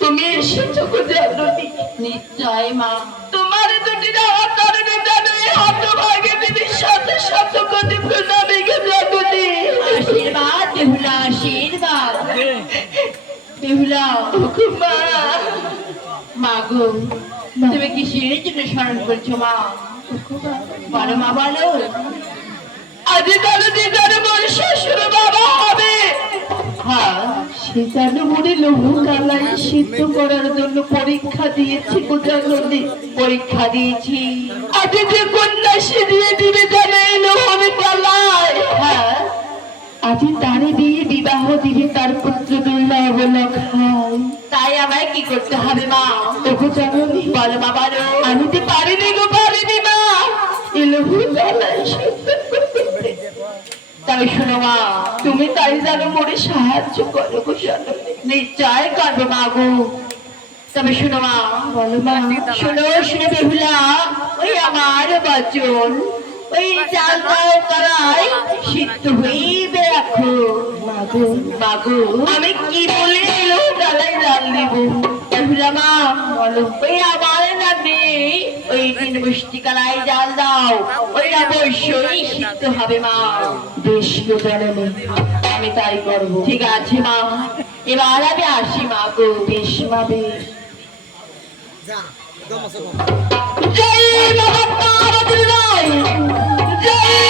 তুমি এসেছো কোথায়? নিশ্চয় মা, তোমার দুটি দেওয়ার কারণে জানো এই হতভাগে দিদির সাথে শত কোটি প্রণামী জগতে। আশীর্বাদ বেহুলা, আশীর্বাদ বেহুলা। মা, মা গো, তুমি কিসের জন্য স্মরণ করছো মা? বলো মা, বলো। আজ কালো দিদার বল শ্বশুর বাবা হবে। হ্যাঁ, সে যেন মনে লৌহ কালাই সিদ্ধ করার জন্য পরীক্ষা দিয়েছি কোথায় নদী, পরীক্ষা দিয়েছি। আজ যে কন্যা সে দিয়ে দিবে জানে লৌহনে কালাই। হ্যাঁ, আজ তারে দিয়ে বিবাহ দিবে তার পুত্র দুর্লভ লখাই। তাই আমায় কি করতে হবে মা? ওকে জানো, বলো মা, বলো। আমি তো পারিনি গো, পারিনি মা এ লৌহ কালাই সিদ্ধ করতে। তবে শোনো মা, তুমি তাই জানো মোরে সাহায্য করো গো। নিশ্চয় করবো মা গো। তবে শোনো মা, বলো মা। শোনো, শুনে বেহুলা, ওই আমার বচন ওই চাল করাই সিদ্ধ হইবে রাখো মাগো। মাগো, আমি কি বলে এলো ডালাই জাল দিব? বেহুলা মা, বলো। ওই আমার নামে ওই দিন বৃষ্টি কালাই জাল দাও, ওই অবশ্যই সিদ্ধ হবে মা। বেশ গো জানালে, আমি তাই করবো। ঠিক আছে মা, এবার আমি আসি মা গো। বেশ মা, বেশ। জয় মহাত্মা জয়